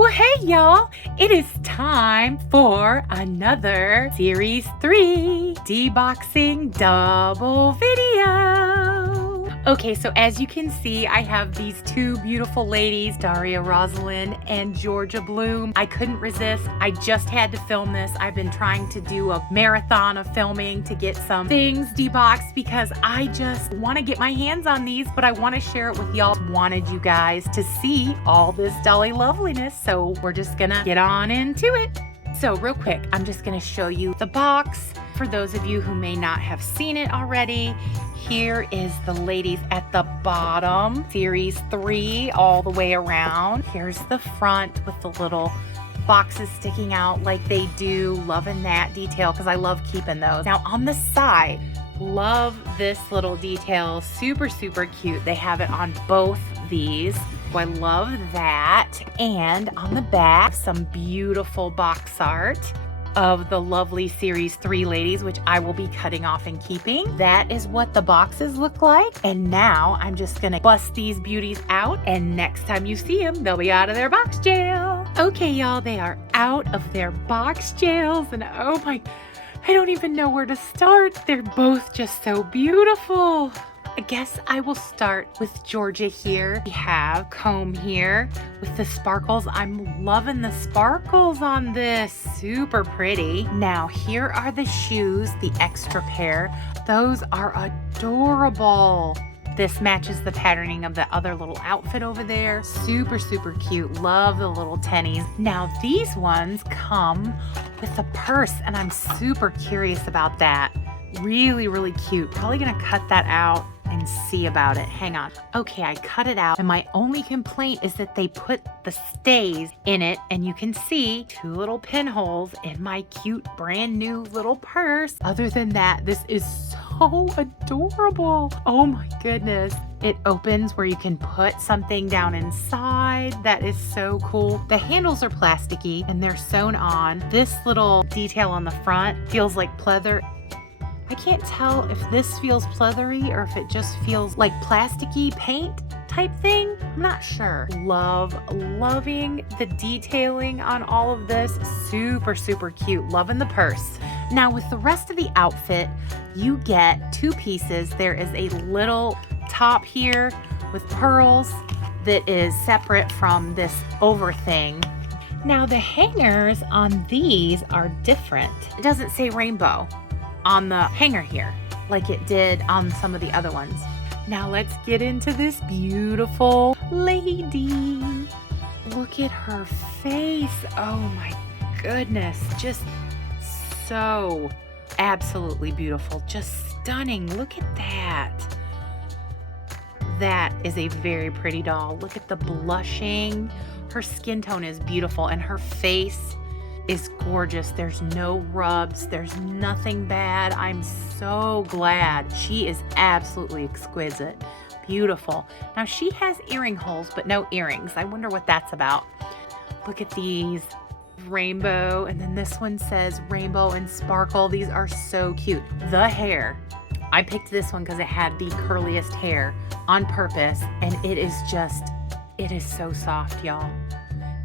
Well, hey y'all, it is time for another Series 3 Deboxing double video. Okay, so as you can see, I have these two beautiful ladies, Daria Rosalind and Georgia Bloom. I couldn't resist. I just had to film this. I've been trying to do a marathon of filming to get some things deboxed because I just want to get my hands on these, but I want to share it with y'all. Wanted you guys to see all this dolly loveliness, so we're just gonna get on into it. So real quick, I'm just gonna show you the box. For those of you who may not have seen it already, here is the ladies at the bottom, Series 3 all the way around. Here's the front with the little boxes sticking out like they do. Loving that detail because I love keeping those. Now on the side, love this little detail. Super, super cute. They have it on both these. I love that. And on the back, some beautiful box art of the lovely Series 3 ladies, which I will be cutting off and keeping. That is what the boxes look like. And now I'm just gonna bust these beauties out, and next time you see them, they'll be out of their box jail. Okay, y'all, they are out of their box jails, and oh my, I don't even know where to start. They're both just so beautiful. I guess I will start with Georgia here. We have comb here with the sparkles. I'm loving the sparkles on this. Super pretty. Now here are the shoes, the extra pair. Those are adorable. This matches the patterning of the other little outfit over there. Super, super cute. Love the little tennies. Now these ones come with a purse, and I'm super curious about that. Really, really cute. Probably gonna cut that out and see about it. Hang on. Okay, I cut it out, and my only complaint is that they put the stays in it, and you can see two little pinholes in my cute brand new little purse. Other than that, this is so adorable. Oh my goodness. It opens where you can put something down inside. That is so cool. The handles are plasticky and they're sewn on. This little detail on the front feels like pleather. I can't tell if this feels pleathery or if it just feels like plasticky paint type thing. I'm not sure. Loving the detailing on all of this. Super, super cute. Loving the purse. Now with the rest of the outfit, you get two pieces. There is a little top here with pearls that is separate from this over thing. Now the hangers on these are different. It doesn't say rainbow on the hanger here like it did on some of the other ones. Now let's get into this beautiful lady. Look at her face. Oh my goodness, just so absolutely beautiful, just stunning. Look at that. That is a very pretty doll. Look at the blushing. Her skin tone is beautiful and her face is gorgeous. There's no rubs. There's nothing bad. I'm so glad. She is absolutely exquisite. Beautiful. Now she has earring holes, but no earrings. I wonder what that's about. Look at these. Rainbow, and then this one says rainbow and sparkle. These are so cute. The hair. I picked this one because it had the curliest hair on purpose, and it is so soft, y'all.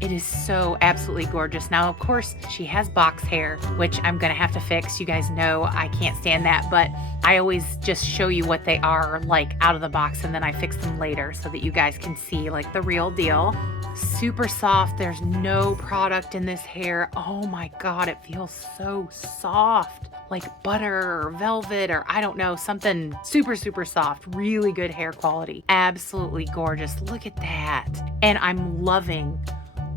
It is so absolutely gorgeous. Now, of course, she has box hair, which I'm gonna have to fix. You guys know I can't stand that, but I always just show you what they are like out of the box, and then I fix them later so that you guys can see like the real deal. Super soft. There's no product in this hair. Oh my God, it feels so soft, like butter or velvet, or I don't know, something super, super soft. Really good hair quality. Absolutely gorgeous. Look at that. And I'm loving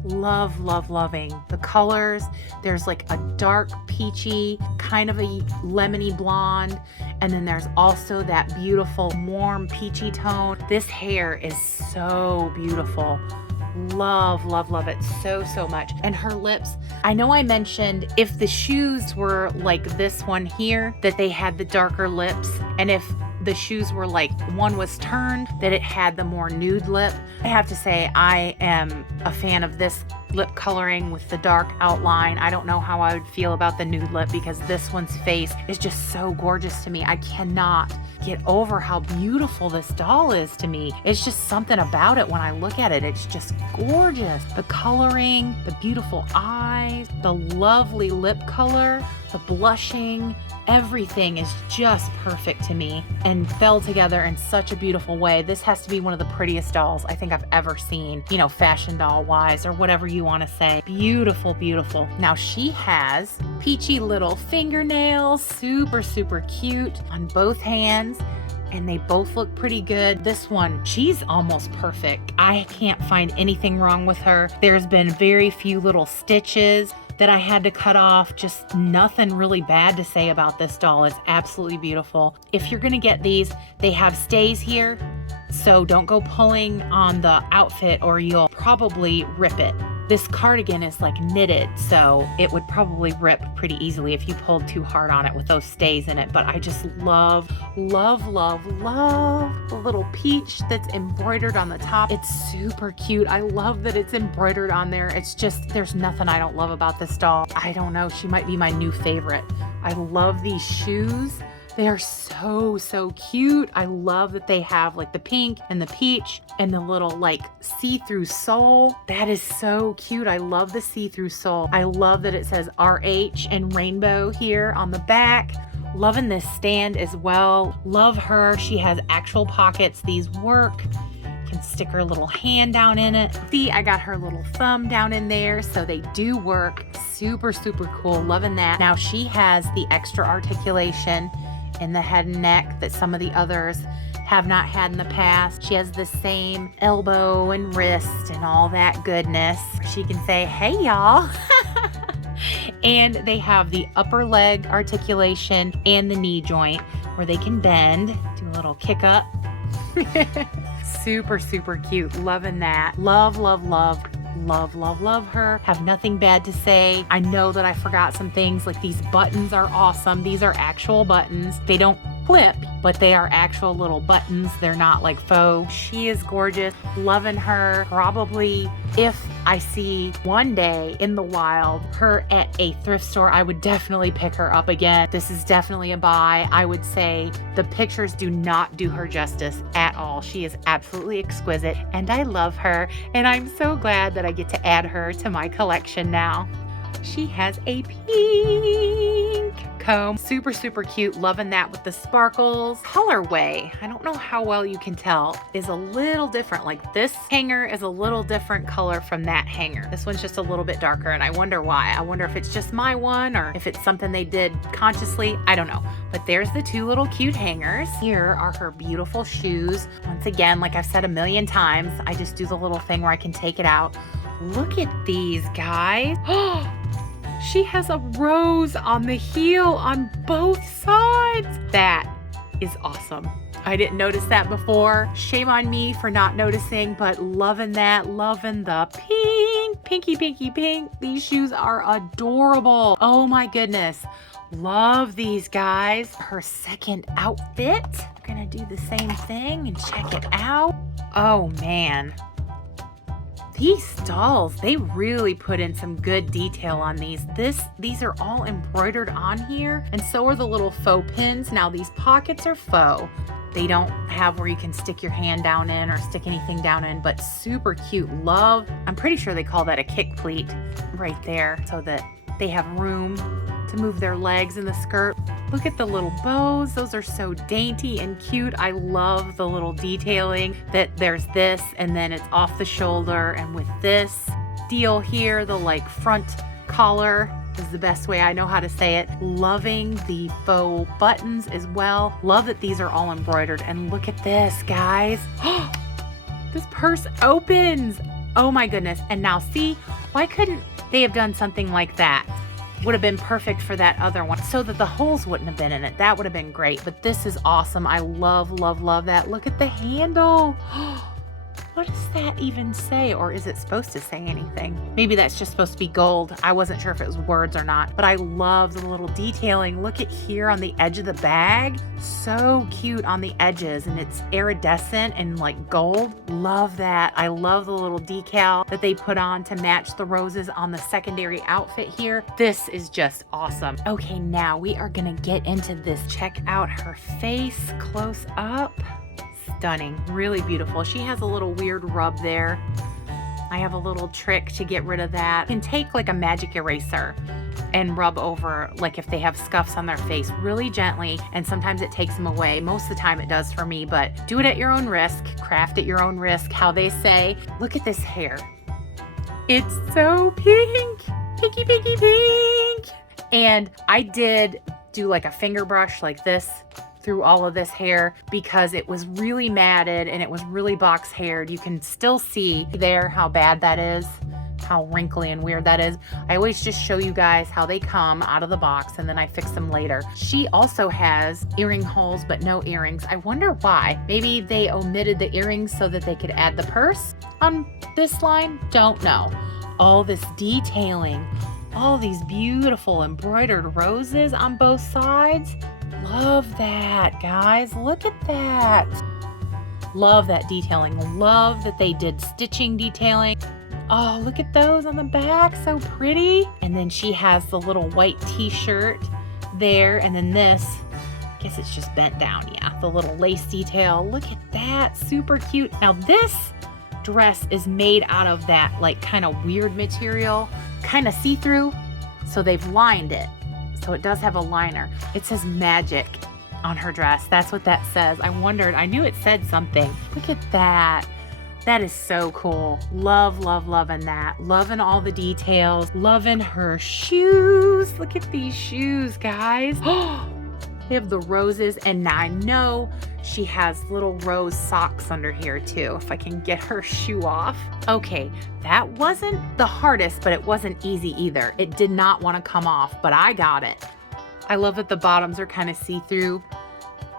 the colors. There's like a dark peachy, kind of a lemony blonde, and then there's also that beautiful warm peachy tone. This hair is so beautiful. Love it so much. And her lips, I know I mentioned if the shoes were like this one here, that they had the darker lips, and if the shoes were like one was turned, that it had the more nude lip. I have to say I am a fan of this lip coloring with the dark outline. I don't know how I would feel about the nude lip because this one's face is just so gorgeous to me. I cannot get over how beautiful this doll is to me. It's just something about it when I look at it. It's just gorgeous. The coloring, the beautiful eyes, the lovely lip color, the blushing, everything is just perfect to me and fell together in such a beautiful way. This has to be one of the prettiest dolls I think I've ever seen, you know, fashion doll wise or whatever you want to say. Beautiful, beautiful. Now she has peachy little fingernails, super, super cute on both hands. And they both look pretty good. This one, she's almost perfect. I can't find anything wrong with her. There's been very few little stitches that I had to cut off. Just nothing really bad to say about this doll. It's absolutely beautiful. If you're gonna get these, they have stays here, so don't go pulling on the outfit or you'll probably rip it. This cardigan is like knitted, so it would probably rip pretty easily if you pulled too hard on it with those stays in it. But I just love, love, love, love the little peach that's embroidered on the top. It's super cute. I love that it's embroidered on there. It's just, there's nothing I don't love about this doll. I don't know, she might be my new favorite. I love these shoes. They are so, so cute. I love that they have like the pink and the peach and the little like see-through sole. That is so cute. I love the see-through sole. I love that it says RH and rainbow here on the back. Loving this stand as well. Love her. She has actual pockets. These work. Can stick her little hand down in it. See, I got her little thumb down in there, so they do work. Super, super cool. Loving that. Now she has the extra articulation in the head and neck that some of the others have not had in the past. She has the same elbow and wrist and all that goodness. She can say, hey y'all. And they have the upper leg articulation and the knee joint where they can bend, do a little kick up. Super, super cute. Loving that. Love, love, love. Love, love, love her. Have nothing bad to say. I know that I forgot some things, like these buttons are awesome. These are actual buttons. They don't clip, but they are actual little buttons. They're not like faux. She is gorgeous. Loving her. Probably if I see one day in the wild her at a thrift store, I would definitely pick her up again. This is definitely a buy. I would say the pictures do not do her justice at all. She is absolutely exquisite and I love her, and I'm so glad that I get to add her to my collection now. She has a pink comb. Super, super cute. Loving that with the sparkles. Colorway, I don't know how well you can tell, is a little different. Like this hanger is a little different color from that hanger. This one's just a little bit darker and I wonder why. I wonder if it's just my one or if it's something they did consciously. I don't know. But there's the two little cute hangers. Here are her beautiful shoes. Once again, like I've said a million times, I just do the little thing where I can take it out. Look at these guys. She has a rose on the heel on both sides. That is awesome. I didn't notice that before. Shame on me for not noticing, but loving that. Loving the pink, pinky, pinky, pink. These shoes are adorable. Oh my goodness. Love these guys. Her second outfit. I'm gonna do the same thing and check it out. Oh man. These dolls, they really put in some good detail on these. These are all embroidered on here, and so are the little faux pins. Now these pockets are faux. They don't have where you can stick your hand down in or stick anything down in, but super cute. Love, I'm pretty sure they call that a kick pleat right there so that they have room to move their legs in the skirt. Look at the little bows. Those are so dainty and cute. I love the little detailing that there's this and then it's off the shoulder, and with this deal here, the like front collar is the best way I know how to say it. Loving the faux buttons as well. Love that these are all embroidered, and look at this, guys. This purse opens. Oh my goodness. And now see, why couldn't they have done something like that? Would have been perfect for that other one so that the holes wouldn't have been in it. That would have been great, but this is awesome. I love, love, love that. Look at the handle. What does that even say? Or is it supposed to say anything? Maybe that's just supposed to be gold. I wasn't sure if it was words or not, but I love the little detailing. Look at here on the edge of the bag. So cute on the edges, and it's iridescent and like gold. Love that. I love the little decal that they put on to match the roses on the secondary outfit here. This is just awesome. Okay, now we are gonna get into this. Check out her face close up. Stunning, really beautiful. She has a little weird rub there. I have a little trick to get rid of that. You can take like a magic eraser and rub over, like if they have scuffs on their face, really gently, and sometimes it takes them away. Most of the time it does for me, but do it at your own risk, craft at your own risk, how they say. Look at this hair. It's so pink, pinky, pinky, pink. And I did do like a finger brush like this through all of this hair because it was really matted and it was really box haired. You can still see there how bad that is, how wrinkly and weird that is. I always just show you guys how they come out of the box and then I fix them later. She also has earring holes but no earrings. I wonder why. Maybe they omitted the earrings so that they could add the purse on this line? Don't know. All this detailing, all these beautiful embroidered roses on both sides. Love that, guys. Look at that. Love that detailing. Love that they did stitching detailing. Oh, look at those on the back. So pretty. And then she has the little white t-shirt there. And then this, I guess it's just bent down. Yeah, the little lace detail. Look at that. Super cute. Now this dress is made out of that like kind of weird material, kind of see-through. So they've lined it. So it does have a liner. It says magic on her dress. That's what that says. I wondered, I knew it said something. Look at that. That is so cool. Love, love, loving that. Loving all the details. Loving her shoes. Look at these shoes, guys. They have the roses, and now I know she has little rose socks under here too, if I can get her shoe off. Okay, that wasn't the hardest, but it wasn't easy either. It did not want to come off, but I got it. I love that the bottoms are kind of see-through.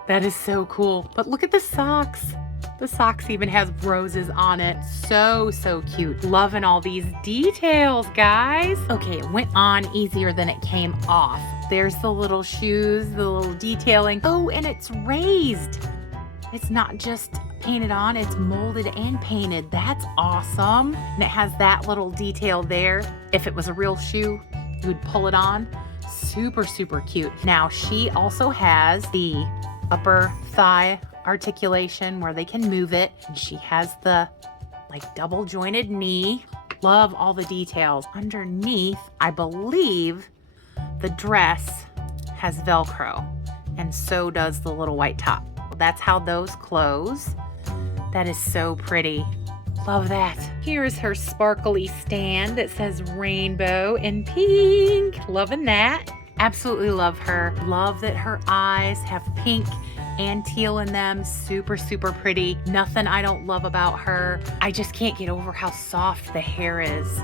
That is so cool. But look at the socks. The socks even has roses on it. So, so cute. Loving all these details, guys. Okay, it went on easier than it came off. There's the little shoes, the little detailing. Oh, and it's raised. It's not just painted on, it's molded and painted. That's awesome. And it has that little detail there. If it was a real shoe, you would pull it on. Super, super cute. Now, she also has the upper thigh articulation where they can move it. And she has the like double jointed knee. Love all the details. Underneath, I believe the dress has Velcro, and so does the little white top. That's how those close. That is so pretty. Love that. Here's her sparkly stand that says rainbow and pink. Loving that. Absolutely love her. Love that her eyes have pink and teal in them. Super, super pretty. Nothing I don't love about her. I just can't get over how soft the hair is.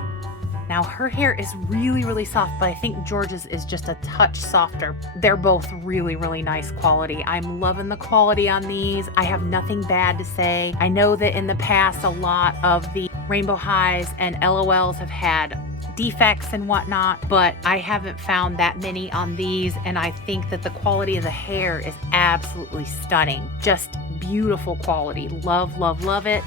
Now her hair is really, really soft, but I think George's is just a touch softer. They're both really, really nice quality. I'm loving the quality on these. I have nothing bad to say. I know that in the past, a lot of the Rainbow Highs and LOLs have had defects and whatnot, but I haven't found that many on these, and I think that the quality of the hair is absolutely stunning. Just beautiful quality. Love, love, love it.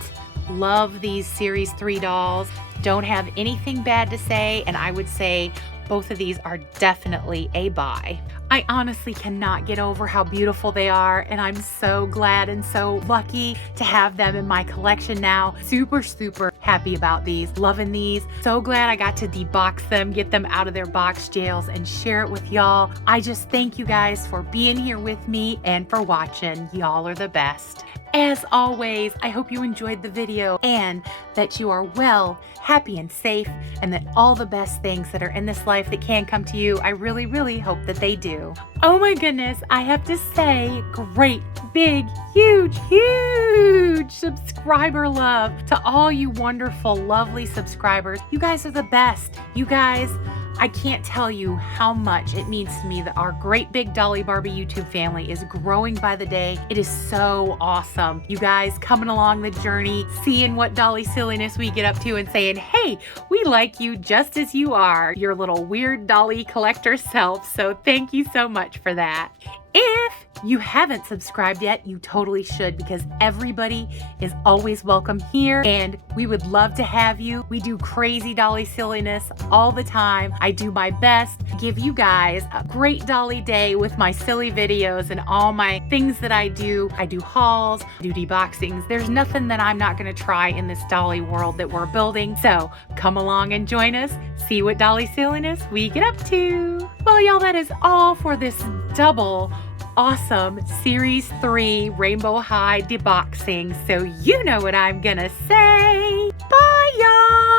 Love these Series 3 dolls. Don't have anything bad to say, and I would say both of these are definitely a buy. I honestly cannot get over how beautiful they are, and I'm so glad and so lucky to have them in my collection now. Super, super happy about these. Loving these. So glad I got to debox them, get them out of their box jails, and share it with y'all. I just thank you guys for being here with me and for watching. Y'all are the best. As always, I hope you enjoyed the video and that you are well, happy, and safe, and that all the best things that are in this life that can come to you, I really, really hope that they do. Oh my goodness, I have to say, great, big, huge, huge subscriber love to all you wonderful, lovely subscribers. You guys are the best. You guys, I can't tell you how much it means to me that our great big Dolly Barbie YouTube family is growing by the day. It is so awesome. You guys coming along the journey, seeing what Dolly silliness we get up to and saying, hey, we like you just as you are, your little weird Dolly collector self. So thank you so much for that. If you haven't subscribed yet, you totally should, because everybody is always welcome here and we would love to have you. We do crazy Dolly silliness all the time. I do my best to give you guys a great Dolly day with my silly videos and all my things that I do. I do hauls, I do deboxings. There's nothing that I'm not going to try in this Dolly world that we're building. So come along and join us. See what Dolly silliness we get up to. Well, y'all, that is all for this double awesome Series 3 Rainbow High deboxing. So you know what I'm gonna say. Bye, y'all!